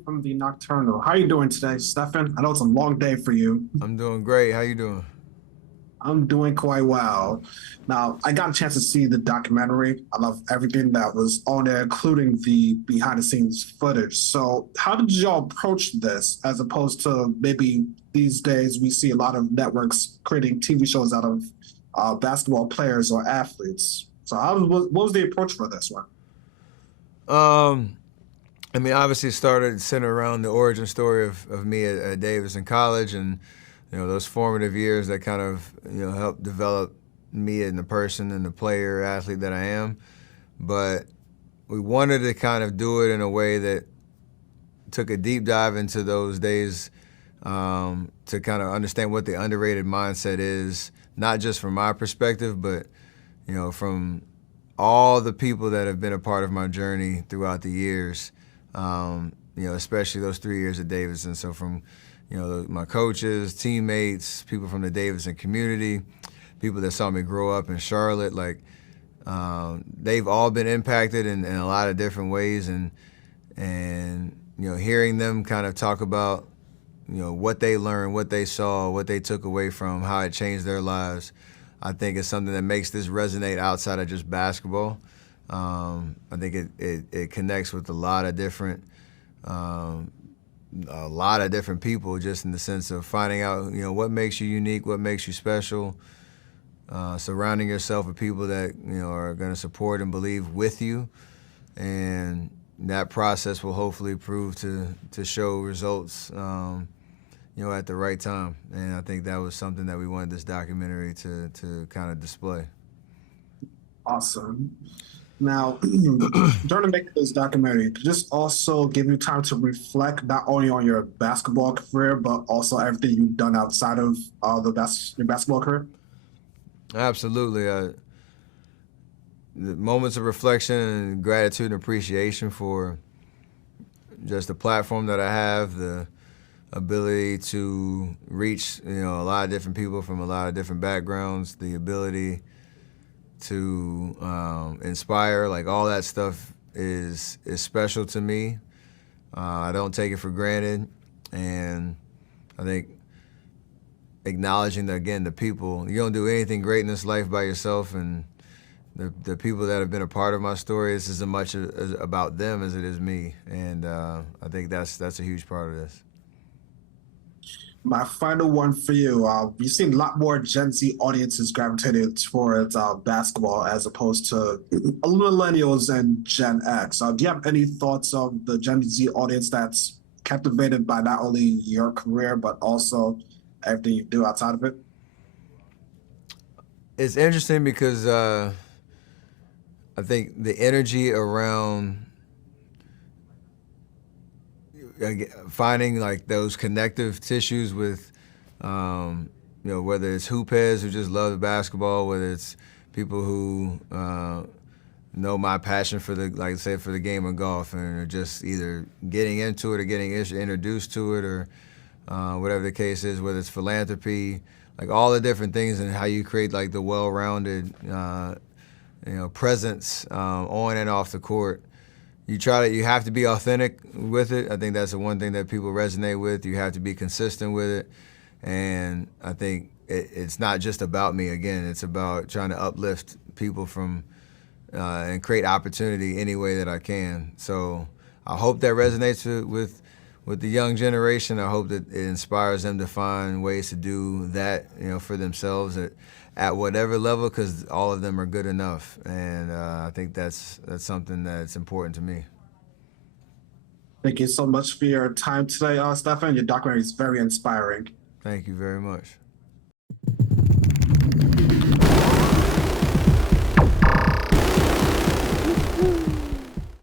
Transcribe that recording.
calling from the Nocturnal. How are you doing today, Stefan? I know it's a long day for you. I'm doing great. How you doing? I'm doing quite well. Now, I got a chance to see the documentary. I love everything that was on there, including the behind the scenes footage. So, how did y'all approach this as opposed to maybe these days we see a lot of networks creating TV shows out of basketball players or athletes? So, what was the approach for this one? Um, I mean, obviously, it started centered around the origin story of me at Davis in college, and those formative years that kind of helped develop me and the person and the player athlete that I am. But we wanted to kind of do it in a way that took a deep dive into those days, to kind of understand what the underrated mindset is, not just from my perspective, but from all the people that have been a part of my journey throughout the years, especially those 3 years at Davidson. So from, my coaches, teammates, people from the Davidson community, people that saw me grow up in Charlotte, they've all been impacted in a lot of different ways. And hearing them kind of talk about, what they learned, what they saw, what they took away from, how it changed their lives, I think it's something that makes this resonate outside of just basketball. I think it connects with a lot of different people, just in the sense of finding out, what makes you unique, what makes you special, surrounding yourself with people that, are going to support and believe with you. And that process will hopefully prove to show results, at the right time. And I think that was something that we wanted this documentary to kind of display. Awesome. Now, during the making of this documentary, could this also give you time to reflect not only on your basketball career, but also everything you've done outside of your basketball career? Absolutely. The moments of reflection and gratitude and appreciation for just the platform that I have, the ability to reach a lot of different people from a lot of different backgrounds, the ability to inspire, like all that stuff is special to me. I don't take it for granted, and I think acknowledging that, again, the people, you don't do anything great in this life by yourself, and the people that have been a part of my story, this is as much as about them as it is me, and I think that's a huge part of this. My final one for you. We've seen a lot more Gen Z audiences gravitated towards basketball as opposed to millennials and Gen X. Do you have any thoughts of the Gen Z audience that's captivated by not only your career, but also everything you do outside of it? It's interesting because I think the energy around finding like those connective tissues with, whether it's hoop heads who just love the basketball, whether it's people who know my passion for for the game of golf, and are just either getting into it or getting introduced to it, or whatever the case is, whether it's philanthropy, like all the different things, and how you create like the well-rounded, presence on and off the court. You have to be authentic with it. I think that's the one thing that people resonate with. You have to be consistent with it. And I think it's not just about me. Again, it's about trying to uplift people from and create opportunity any way that I can. So I hope that resonates with the young generation. I hope that it inspires them to find ways to do that, for themselves at whatever level, because all of them are good enough, and I think that's something that's important to me. Thank you so much for your time today, Stefan. Your documentary is very inspiring. Thank you very much.